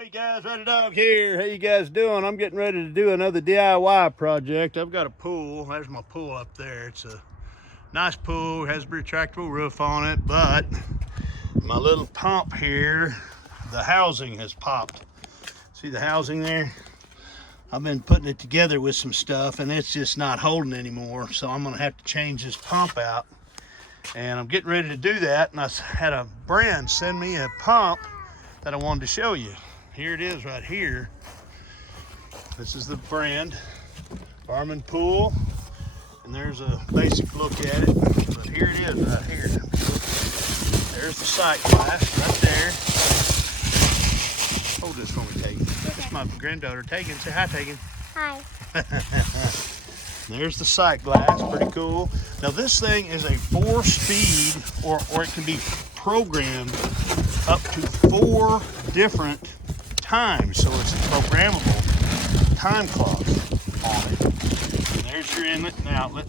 Hey guys, Rowdydawg here. How you guys doing? I'm getting ready to do another DIY project. I've got a pool. There's my pool up there. It's a nice pool, has a retractable roof on it, but my little pump here, the housing has popped. See the housing there? I've been putting it together with some stuff and it's just not holding anymore. So I'm gonna have to change this pump out. And I'm getting ready to do that. And I had a brand send me a pump that I wanted to show you. Here it is right here. This is the brand, Barman Pool, and there's a basic look at it, but here it is right here. There's the sight glass right there. Hold this for me, Tegan. That's my granddaughter, Tegan. Say hi, Tegan. Hi. There's the sight glass, pretty cool. Now this thing is a 4-speed, or it can be programmed up to 4 different times, so it's a programmable time clock on it. And there's your inlet and outlet.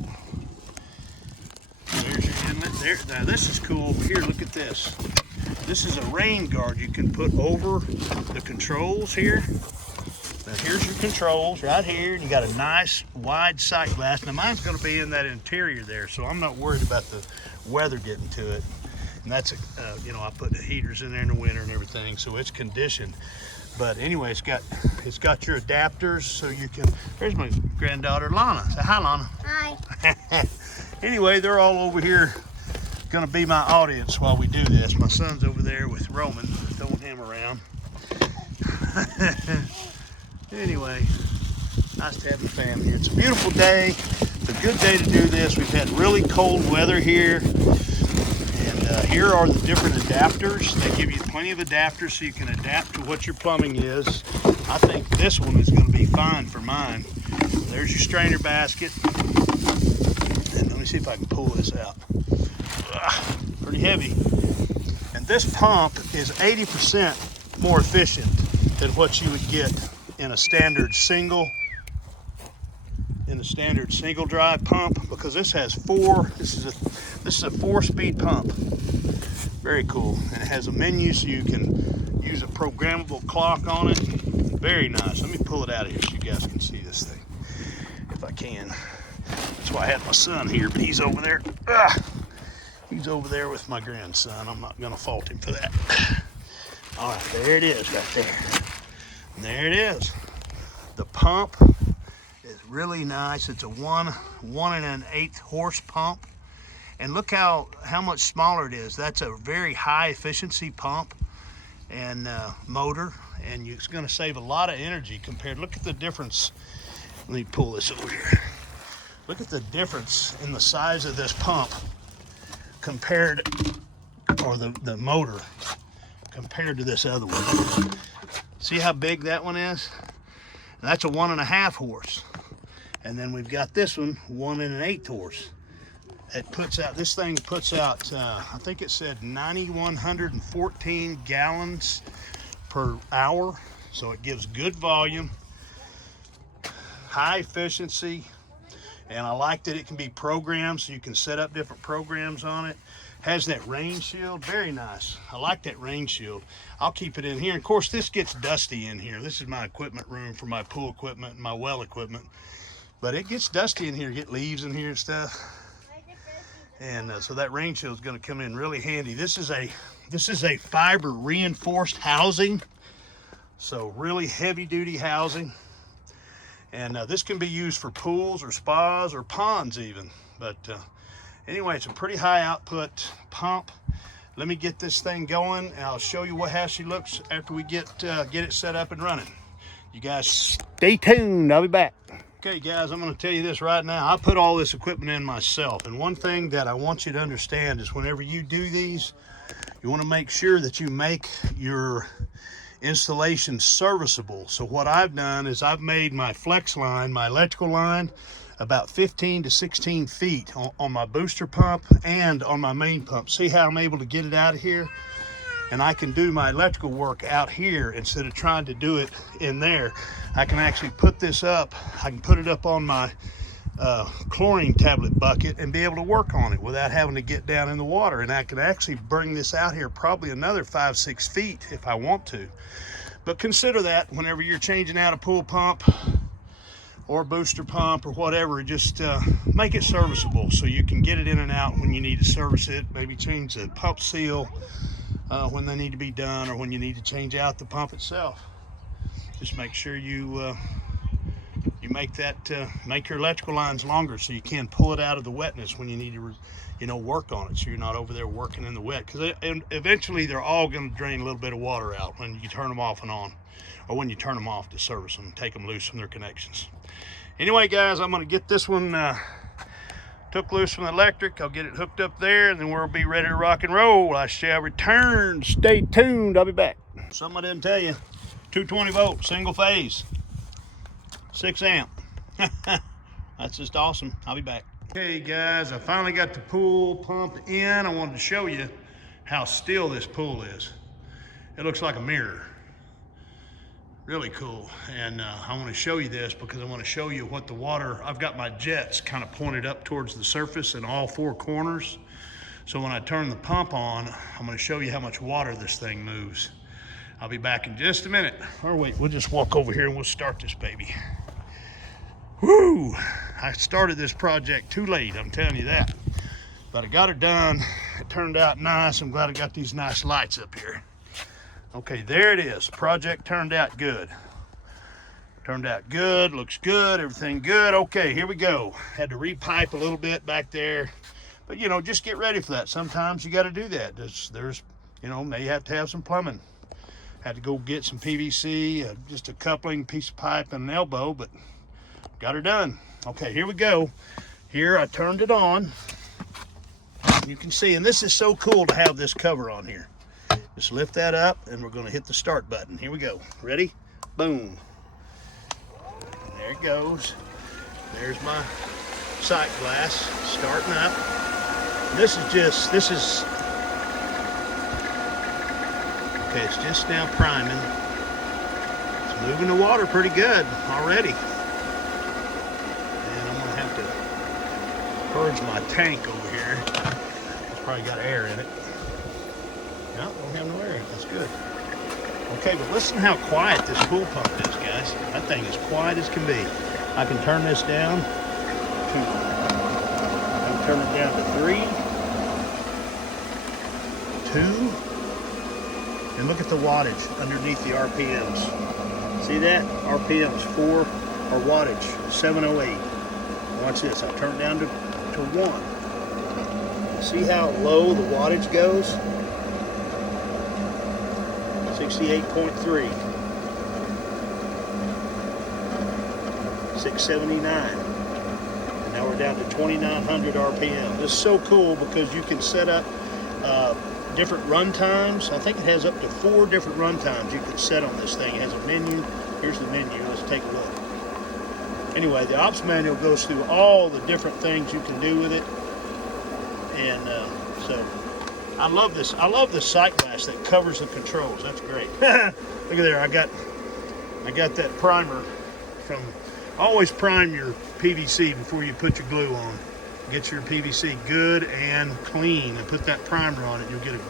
There's your inlet there. Now this is cool. Here, look at this. This is a rain guard you can put over the controls here. Now here's your controls right here, and you got a nice wide sight glass. Now mine's going to be in that interior there, so I'm not worried about the weather getting to it. And that's you know, I put the heaters in there in the winter and everything, so it's conditioned. But anyway, it's got your adapters, so you can. There's my granddaughter Lana. Say hi, Lana. Hi. Anyway, they're all over here gonna be my audience while we do this. My son's over there with Roman, throwing him around. Anyway, nice to have the family here. It's a beautiful day. It's a good day to do this. We've had really cold weather here. And here are the different adapters. They give you plenty of adapters so you can adapt to what your plumbing is. I think this one is going to be fine for mine. There's your strainer basket. And let me see if I can pull this out. Pretty heavy. And this pump is 80% more efficient than what you would get in a standard single drive pump, because this has 4. This is a 4-speed pump. Very cool. And it has a menu so you can use a programmable clock on it. Very nice. Let me pull it out of here so you guys can see this thing, if I can. That's why I had my son here, but he's over there. He's over there with my grandson. I'm not going to fault him for that. All right, there it is right there. And there it is. The pump is really nice. It's a 1 1/8 horse pump. And look how much smaller it is. That's a very high efficiency pump and motor, and it's going to save a lot of energy compared. Look at the difference. Let me pull this over here. Look at the difference in the size of this pump compared, or the motor compared to this other one. See how big that one is? And that's a 1 1/2 horse. And then we've got this one, 1 1/8 horse. This thing puts out, I think it said 9,114 gallons per hour. So it gives good volume, high efficiency. And I like that it can be programmed, so you can set up different programs on it. Has that rain shield, very nice. I like that rain shield. I'll keep it in here. Of course, this gets dusty in here. This is my equipment room for my pool equipment and my well equipment. But it gets dusty in here, get leaves in here and stuff. And so that rain shield is going to come in really handy. This is a fiber reinforced housing, so really heavy duty housing. And this can be used for pools or spas or ponds even. But anyway, it's a pretty high output pump. Let me get this thing going, and I'll show you how she looks after we get it set up and running. You guys stay tuned. I'll be back. Okay guys, I'm going to tell you this right now. I put all this equipment in myself, and one thing that I want you to understand is whenever you do these, you want to make sure that you make your installation serviceable. So what I've done is I've made my flex line, my electrical line, about 15 to 16 feet on my booster pump and on my main pump. See how I'm able to get it out of here? And I can do my electrical work out here instead of trying to do it in there. I can actually put this up. I can put it up on my chlorine tablet bucket and be able to work on it without having to get down in the water. And I can actually bring this out here probably another 5-6 feet if I want to. But consider that whenever you're changing out a pool pump or booster pump or whatever, just make it serviceable so you can get it in and out when you need to service it. Maybe change the pump seal when they need to be done, or when you need to change out the pump itself. Just make sure you make your electrical lines longer so you can pull it out of the wetness when you need to work on it, so you're not over there working in the wet, because eventually they're all going to drain a little bit of water out when you turn them off and on, or when you turn them off to service them, take them loose from their connections. Anyway, guys, I'm going to get this one took loose from the electric. I'll get it hooked up there, and then we'll be ready to rock and roll. I shall return. Stay tuned. I'll be back. Something I didn't tell you. 220 volt, single phase, 6 amp. That's just awesome. I'll be back. Okay, guys, I finally got the pool pumped in. I wanted to show you how still this pool is. It looks like a mirror. Really cool. And I want to show you this because I want to show you what the water, I've got my jets kind of pointed up towards the surface in all 4 corners. So when I turn the pump on, I'm going to show you how much water this thing moves. I'll be back in just a minute. Or wait, we'll just walk over here and we'll start this baby. Woo! I started this project too late, I'm telling you that. But I got it done. It turned out nice. I'm glad I got these nice lights up here. Okay, there it is. The project turned out good. Turned out good, looks good, everything good. Okay, here we go. Had to repipe a little bit back there. But, just get ready for that. Sometimes you got to do that. There's may have to have some plumbing. Had to go get some PVC, just a coupling, piece of pipe, and an elbow, but got her done. Okay, here we go. Here, I turned it on. You can see, and this is so cool to have this cover on here. Just lift that up, and we're going to hit the start button. Here we go. Ready? Boom. And there it goes. There's my sight glass starting up. This is okay, it's just now priming. It's moving the water pretty good already. And I'm going to have to purge my tank over here. It's probably got air in it. No, don't have no air in it. That's good. Okay, but listen how quiet this pool pump is, guys. That thing is quiet as can be. I can turn this down to, turn it down to 3, 2, and look at the wattage underneath the RPMs. See that? RPMs 4, or wattage 708. Watch this. I'll turn it down to 1. See how low the wattage goes? 68.3. 679. And now we're down to 2,900 RPM. This is so cool because you can set up different run times. I think it has up to 4 different run times you can set on this thing. It has a menu. Here's the menu. Let's take a look. Anyway, the ops manual goes through all the different things you can do with it. And so I love this. I love the sight glass that covers the controls. That's great. Look at there. I got that primer from. Always prime your PVC before you put your glue on. Get your PVC good and clean, and put that primer on it. You'll get a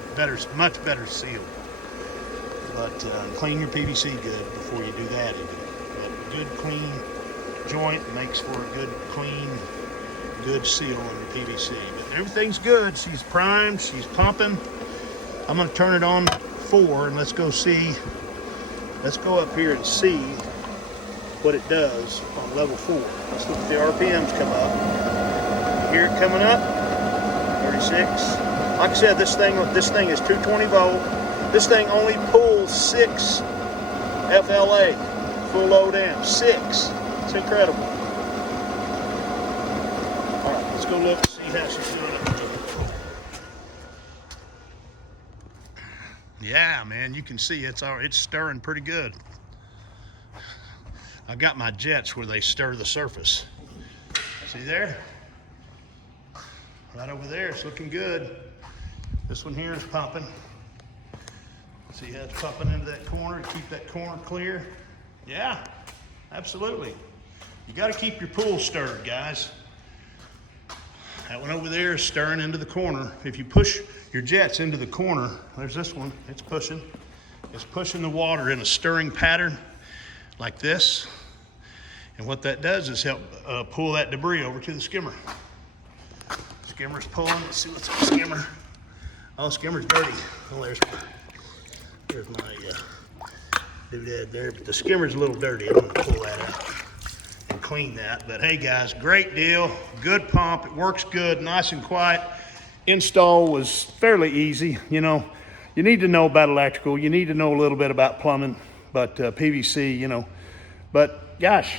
much better seal. But clean your PVC good before you do that. A good clean joint makes for a good clean, good seal on your PVC. But everything's good. She's primed. She's pumping. I'm going to turn it on 4, and let's go see. Let's go up here and see what it does on level 4. Let's look at the RPMs come up. You hear it coming up? 36. Like I said, this thing is 220 volt. This thing only pulls 6 FLA, full load amp. 6. It's incredible. All right, let's go look and see how she's doing up there. Yeah, man, you can see it's stirring pretty good. I've got my jets where they stir the surface. See there? Right over there, it's looking good. This one here is pumping. See how it's pumping into that corner to keep that corner clear? Yeah, absolutely. You got to keep your pool stirred, guys. That one over there is stirring into the corner. If you push your jets into the corner, there's this one, it's pushing. is pushing the water in a stirring pattern like this. And what that does is help pull that debris over to the skimmer. Skimmer's pulling. Let's see what's in the skimmer. Oh, skimmer's dirty. Oh, there's my doodad there. But the skimmer's a little dirty. I'm gonna pull that out and clean that. But hey guys, great deal. Good pump. It works good, nice and quiet. Install was fairly easy. You know, you need to know about electrical. You need to know a little bit about plumbing, but PVC, you know. But gosh,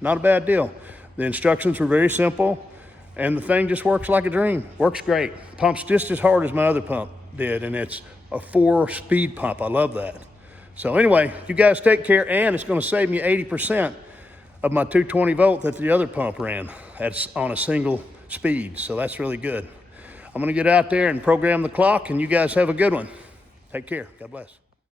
not a bad deal. The instructions were very simple, and the thing just works like a dream. Works great. Pumps just as hard as my other pump did, and it's a 4-speed pump. I love that. So anyway, you guys take care, and it's going to save me 80% of my 220 volt that the other pump ran. That's on a single speed, so that's really good. I'm going to get out there and program the clock, and you guys have a good one. Take care. God bless.